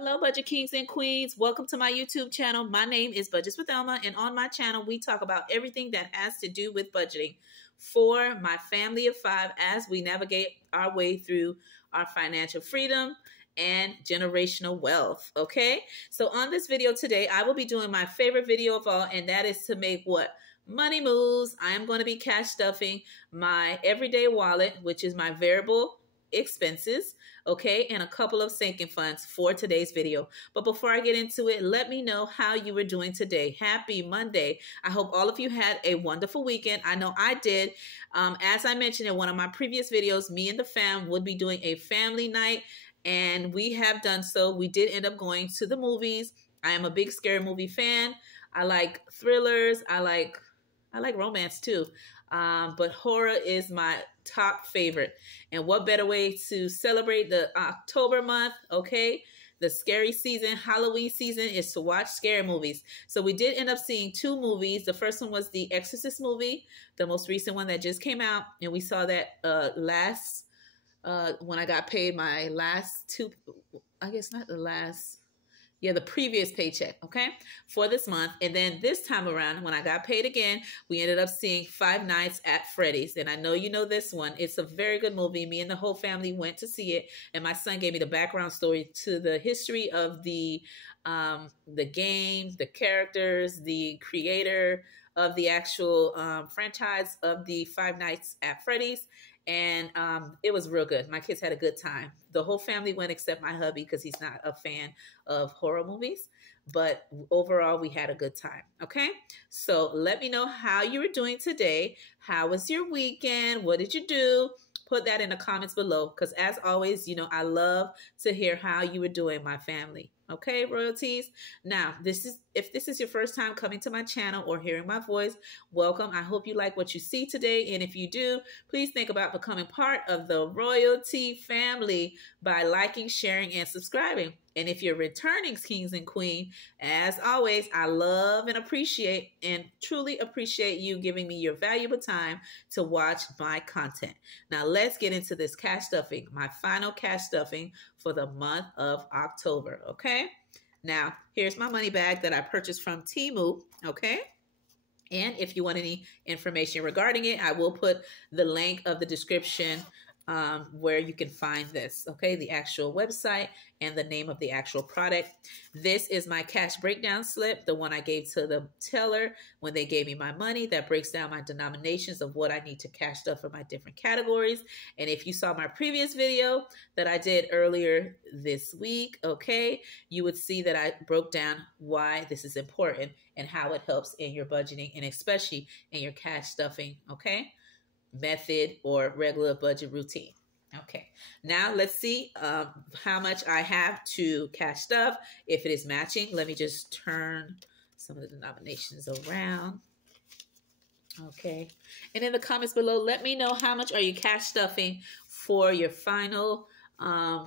Hello, Budget Kings and Queens. Welcome to my YouTube channel. My name is Budgets with Elma, and on my channel, we talk about everything that has to do with budgeting for my family of five as we navigate our way through our financial freedom and generational wealth. Okay, so on this video today, I will be doing my favorite video of all, and that is to make what? Money moves. I am going to be cash stuffing my everyday wallet, which is my variable expenses, okay, and a couple of sinking funds for today's video. But before I get into it, let me know how you were doing today. Happy Monday. I hope all of you had a wonderful weekend. I know I did. As I mentioned in one of my previous videos, me and the fam would be doing a family night, and we have done so. We did end up going to the movies. I am a big scary movie fan. I like thrillers. I like romance too. But horror is my top favorite. And what better way to celebrate the October month, okay? The scary season, Halloween season, is to watch scary movies. So we did end up seeing two movies. The first one was the Exorcist movie, the most recent one that just came out. And we saw that when I got paid my last two, I guess not the last, yeah, the previous paycheck, okay, for this month. And then this time around, when I got paid again, we ended up seeing Five Nights at Freddy's. And I know you know this one. It's a very good movie. Me and the whole family went to see it. And my son gave me the background story to the history of the game, the characters, the creator of the actual franchise of the Five Nights at Freddy's. And it was real good. My kids had a good time. The whole family went except my hubby because he's not a fan of horror movies. But overall, we had a good time. Okay? So let me know how you were doing today. How was your weekend? What did you do? Put that in the comments below. Because as always, you know, I love to hear how you were doing, my family. Okay, royalties. Now, if this is your first time coming to my channel or hearing my voice, welcome. I hope you like what you see today. And if you do, please think about becoming part of the royalty family by liking, sharing, and subscribing. And if you're returning kings and queens, as always, I love and appreciate and truly appreciate you giving me your valuable time to watch my content. Now, let's get into this cash stuffing, my final cash stuffing for the month of October, okay? Now, here's my money bag that I purchased from Temu, okay? And if you want any information regarding it, I will put the link of the description where you can find this, okay? The actual website and the name of the actual product. This is my cash breakdown slip, the one I gave to the teller when they gave me my money. That breaks down my denominations of what I need to cash stuff for my different categories. And if you saw my previous video that I did earlier this week, okay, you would see that I broke down why this is important and how it helps in your budgeting and especially in your cash stuffing, okay, method or regular budget routine. Okay, now let's see how much I have to cash stuff. If it is matching, let me just turn some of the denominations around. Okay, and in the comments below, let me know how much are you cash stuffing for your final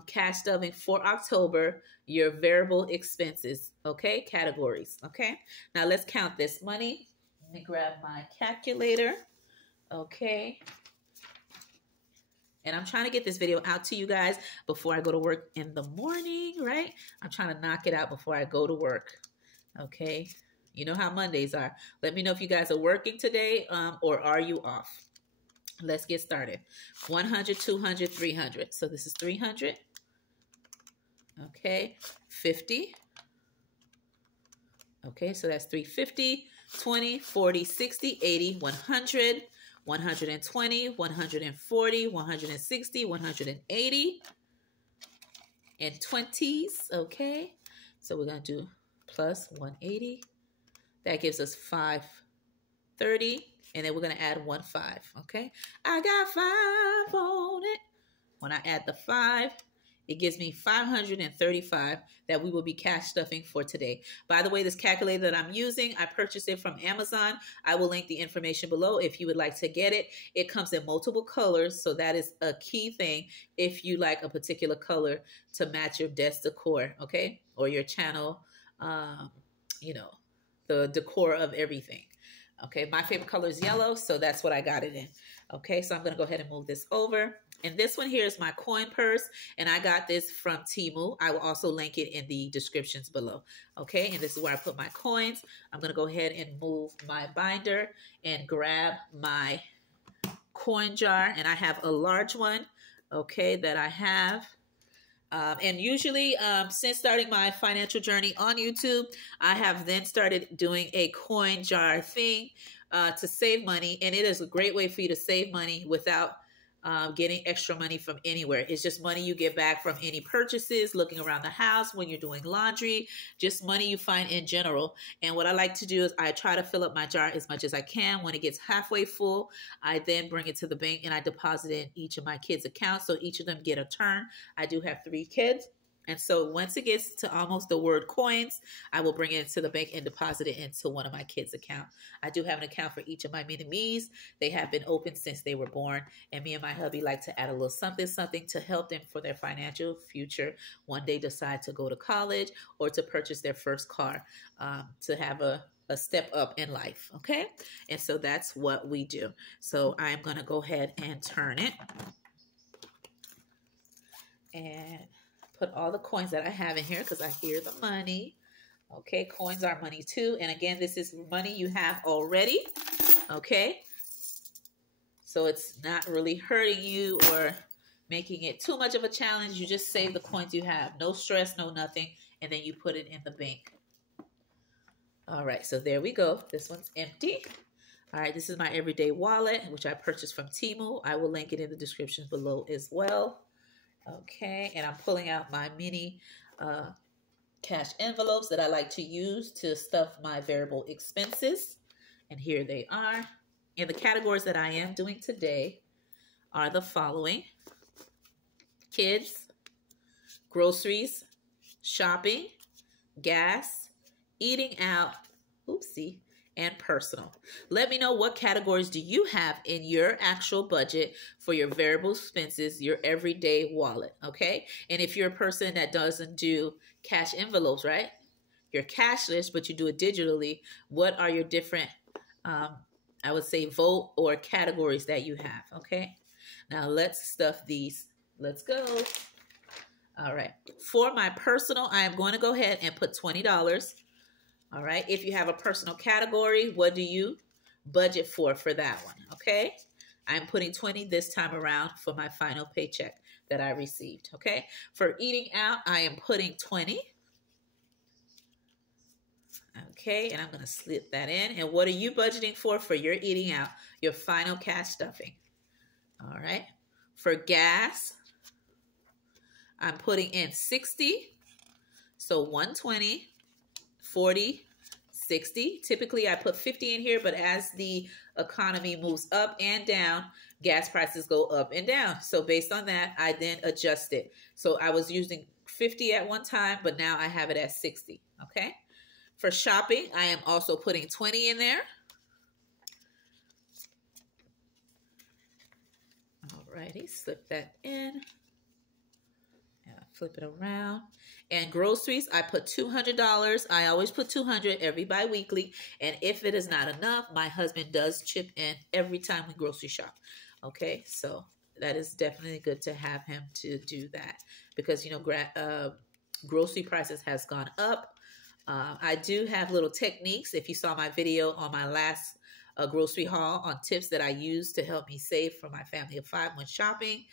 cash stuffing for October, your variable expenses, okay, categories. Okay, now let's count this money. Let me grab my calculator. Okay. And I'm trying to get this video out to you guys before I go to work in the morning, right? I'm trying to knock it out before I go to work. Okay. You know how Mondays are. Let me know if you guys are working today or are you off. Let's get started. 100, 200, 300. So this is 300. Okay. 50. Okay. So that's 350, 20, 40, 60, 80, 100. 120, 140, 160, 180, and 20s, okay? So we're going to do plus 180. That gives us 530, and then we're going to add 15, okay? I got 5 on it. When I add the 5, it gives me 535 that we will be cash stuffing for today. By the way, this calculator that I'm using, I purchased it from Amazon. I will link the information below if you would like to get it. It comes in multiple colors, so that is a key thing if you like a particular color to match your desk decor, okay? Or your channel, you know, the decor of everything. Okay, my favorite color is yellow, so that's what I got it in. Okay, so I'm going to go ahead and move this over. And this one here is my coin purse, and I got this from Temu. I will also link it in the descriptions below. Okay, and this is where I put my coins. I'm going to go ahead and move my binder and grab my coin jar, and I have a large one, okay, that I have. And usually, since starting my financial journey on YouTube, I have then started doing a coin jar thing to save money. And it is a great way for you to save money without getting extra money from anywhere. It's just money you get back from any purchases, looking around the house, when you're doing laundry, just money you find in general. And what I like to do is I try to fill up my jar as much as I can. When it gets halfway full, I then bring it to the bank and I deposit it in each of my kids' accounts. So each of them get a turn. I do have 3 kids. And so once it gets to almost the word coins, I will bring it to the bank and deposit it into one of my kids' accounts. I do have an account for each of my mini-me's. They have been open since they were born. And me and my hubby like to add a little something to help them for their financial future. One day decide to go to college or to purchase their first car, to have a step up in life. Okay. And so that's what we do. So I'm going to go ahead and turn it and put all the coins that I have in here because I hear the money. Okay, coins are money too. And again, this is money you have already. Okay, so it's not really hurting you or making it too much of a challenge. You just save the coins you have. No stress, no nothing. And then you put it in the bank. All right, so there we go. This one's empty. All right, this is my everyday wallet, which I purchased from Temu. I will link it in the description below as well. Okay, and I'm pulling out my mini cash envelopes that I like to use to stuff my variable expenses. And here they are. And the categories that I am doing today are the following: kids, groceries, shopping, gas, eating out, oopsie, and personal. Let me know what categories do you have in your actual budget for your variable expenses, your everyday wallet, okay? And if you're a person that doesn't do cash envelopes, right? You're cashless, but you do it digitally. What are your different, I would say, vote or categories that you have, okay? Now let's stuff these. Let's go. All right. For my personal, I am going to go ahead and put $20. All right. If you have a personal category, what do you budget for that one? Okay. I'm putting 20 this time around for my final paycheck that I received. Okay. For eating out, I am putting 20. Okay. And I'm going to slip that in. And what are you budgeting for your eating out? Your final cash stuffing. All right. For gas, I'm putting in 60. So 120. 40, 60. Typically, I put 50 in here, but as the economy moves up and down, gas prices go up and down. So based on that, I then adjust it. So I was using 50 at one time, but now I have it at 60, okay? For shopping, I am also putting 20 in there. All righty, slip that in. Flip it around. And groceries, I put $200. I always put $200 every bi-weekly. And if it is not enough, my husband does chip in every time we grocery shop. Okay, so that is definitely good to have him to do that because, you know, grocery prices has gone up. I do have little techniques. If you saw my video on my last grocery haul on tips that I use to help me save for my family of 5 when shopping.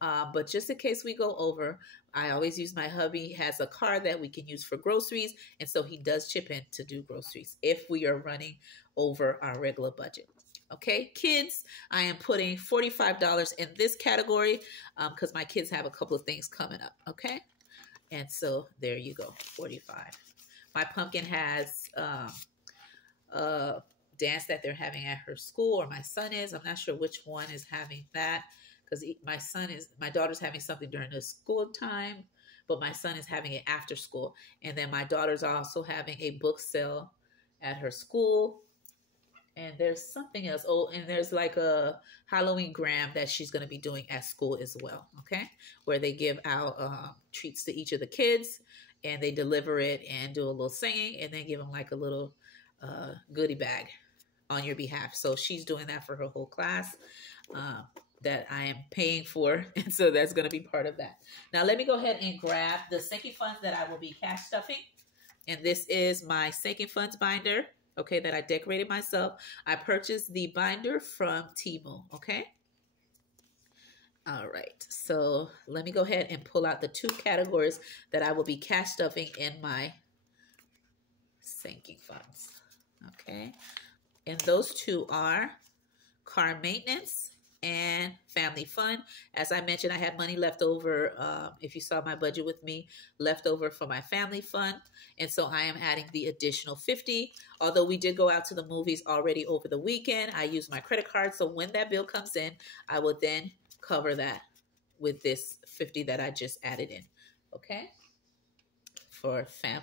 But just in case we go over, I always use my hubby has a card that we can use for groceries. And so he does chip in to do groceries if we are running over our regular budget. Okay, kids, I am putting $45 in this category because my kids have a couple of things coming up. Okay, and so there you go, 45. My pumpkin has a dance that they're having at her school, or my son is. I'm not sure which one is having that. Because my daughter's having something during the school time, but my son is having it after school. And then my daughter's also having a book sale at her school. And there's something else. Oh, and there's like a Halloween gram that she's going to be doing at school as well. Okay. Where they give out treats to each of the kids and they deliver it and do a little singing and then give them like a little goodie bag on your behalf. So she's doing that for her whole class. that I am paying for. And so that's going to be part of that. Now, let me go ahead and grab the sinking funds that I will be cash stuffing. And this is my sinking funds binder, okay, that I decorated myself. I purchased the binder from Temu, okay? All right, so let me go ahead and pull out the 2 categories that I will be cash stuffing in my sinking funds, okay? And those 2 are car maintenance and family fun. As I mentioned, I had money left over, if you saw my budget with me, left over for my family fund. And so I am adding the additional 50. Although we did go out to the movies already over the weekend, I used my credit card. So when that bill comes in, I will then cover that with this 50 that I just added in, okay, for family.